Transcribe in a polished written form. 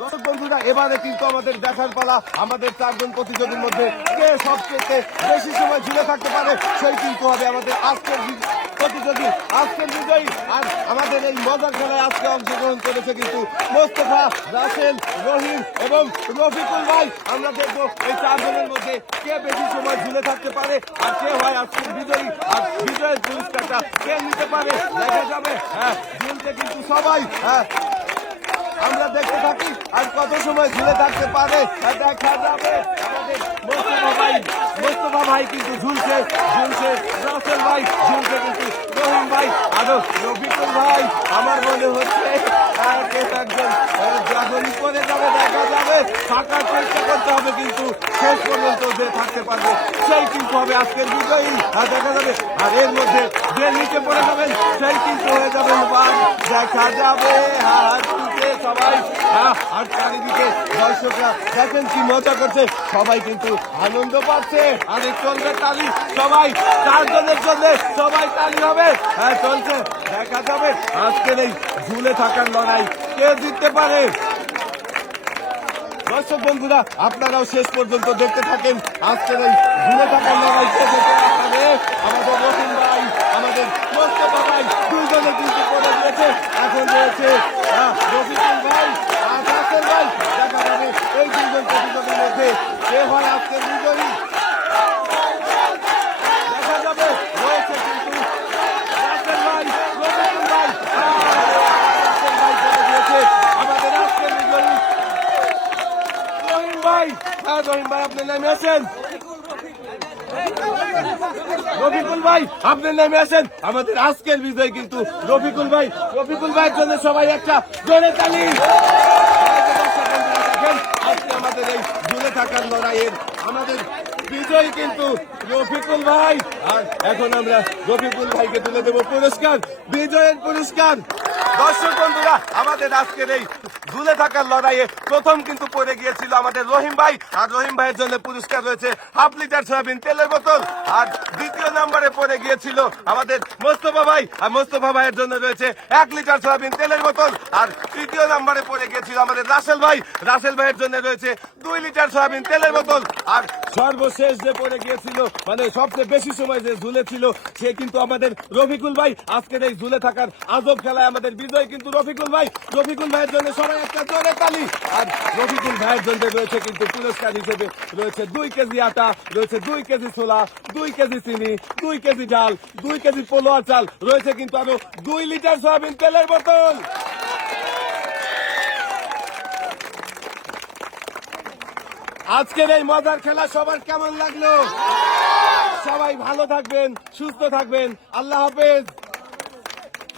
দর্শক বন্ধুরা, এবারে কিন্তু আমাদের দেখার পালা আমাদের চারজন প্রতিযোগীর মধ্যে কে সবচেয়ে বেশি সময় ঝুলে থাকতে পারে সেই কিন্তু হবে আমাদের আজকের প্রতিযোগী, আজকের বিজয়ী। আর আমাদের এই মজার খেলায় আজকে অংশগ্রহণ করেছে কিন্তু মোস্তফা, রাসেল, রহিম এবং রফিকুল ভাই। আমরা দেখবো এই চারজনের মধ্যে কে বেশি সময় ঝুলে থাকতে পারে আর কে হয় আজকের বিজয়ী, আর বিজয়ের পুরস্কারটা কে নিতে পারে দেখা যাবে। হ্যাঁ, ঝুলতে কিন্তু সবাই, হ্যাঁ আমরা দেখতে থাকি আর কত সময় ঝুলে থাকতে পারে দেখা যাবে। আমাদের মোস্তফা ভাই কিন্তু ঝুলছে, রাসেল ভাই ঝুলছে, কিন্তু রহিম ভাই আরো রফিকুল ভাই আমার মনে হচ্ছে একজন যখনই করে যাবে দেখা যাবে। থাকার চেষ্টা করতে হবে, কিন্তু শেষ পর্যন্ত যে থাকতে পারবে সেই কিন্তু হবে আজকের বিজয়ী দেখা যাবে। আর এর মধ্যে যে নিচে পড়ে যাবেন সেই কিন্তু হয়ে যাবেন দেখা যাবে। সবাই আর চারিদিকে দর্শকরা দেখেন কি মজা করছে, সবাই কিন্তু আনন্দ পাচ্ছে। আরে চলবে তালি, সবাই চারজনের জন্য সবাই তালি হবে। হ্যাঁ চলছে, দেখা যাবে আজকের এই ঝুলে থাকার লড়াই কে জিততে পারে। দর্শক বন্ধুরা, আপনারাও শেষ পর্যন্ত দেখতে থাকেন আজকের এই ঝুলে থাকার লড়াই কে জিততে পারে। আমাদের রহিম ভাই, আমাদের মোস্তফা ভাই দুইজনে কিন্তু পড়ে গিয়েছে, এখন রয়েছে রফিকুল ভাই আর রাসেল ভাই। দেখা যাবে এই দুইজন প্রতিযোগীর মধ্যে কে হয় আজকের বিজয়ী দেখা যাবে। রয়েছে কিন্তু রাসেল ভাই, রফিকুল ভাই, রাসেল ভাই চলে গিয়েছে আমাদের আজকের বিজয়ী রহিম ভাই। হ্যাঁ রহিম ভাই আপনি নেমে আসেন, রফিকুল ভাই আপনি নেমে আসেন। আমাদের আজকের বিজয় কিন্তু রফিকুল ভাই, রফিকুল ভাইয়ের জন্য সবাই একটা জোরে তালি। আজকে আমাদের এই ঝুলে থাকার লড়াইয়ের আমাদের বিজয় কিন্তু রফিকুল ভাই। আর এখন আমরা রফিকুল ভাইকে তুলে দেব পুরস্কার, বিজয়ের পুরস্কার। দর্শক বন্ধুরা, আমাদের আজকের এই ঝুলে থাকার লড়াইয়ে প্রথম কিন্তু পড়ে গিয়েছিল আমাদের রহিম ভাই, আর রহিম ভাইয়ের জন্য পুরস্কার রয়েছে 1/2 লিটার সয়াবিন তেলের বোতল। আর দ্বিতীয় নম্বরে পড়ে গিয়েছিল আমাদের মোস্তফা ভাই, আর মোস্তফা ভাইয়ের জন্য রয়েছে 1 লিটার সয়াবিন তেলের বোতল। আর তৃতীয় নম্বরে পড়ে গিয়েছিল আমাদের রাসেল ভাই, রাসেল ভাইয়ের জন্য রয়েছে 2 লিটার সয়াবিন তেলের বোতল। আর সর্বশেষ যে পড়ে গিয়েছিল, মানে সবচেয়ে বেশি সময় যে ঝুলে ছিল, সে কিন্তু আমাদের রফিকুল ভাই। আজকের এই ঝুলে থাকার আজব খেলায় আমাদের বিজয় কিন্তু রফিকুল ভাই। রফিকুল ভাইয়ের জন্য সবাই একটা জোরে তালি। আর রফিকুল ভাইয়ের জন্য রয়েছে কিন্তু পুরস্কার হিসেবে রয়েছে 2 কেজি আটা, রয়েছে 2 কেজি ছোলা, 2 কেজি চিনি, 2 কেজি ডাল, 2 কেজি পোলোয়ার চাল, রয়েছে কিন্তু আরো 2 লিটার সয়াবিন তেলের বোতল। আজকের এই মজার খেলা সবার কেমন লাগলো? সবাই ভালো থাকবেন, সুস্থ থাকবেন, আল্লাহ হাফেজ।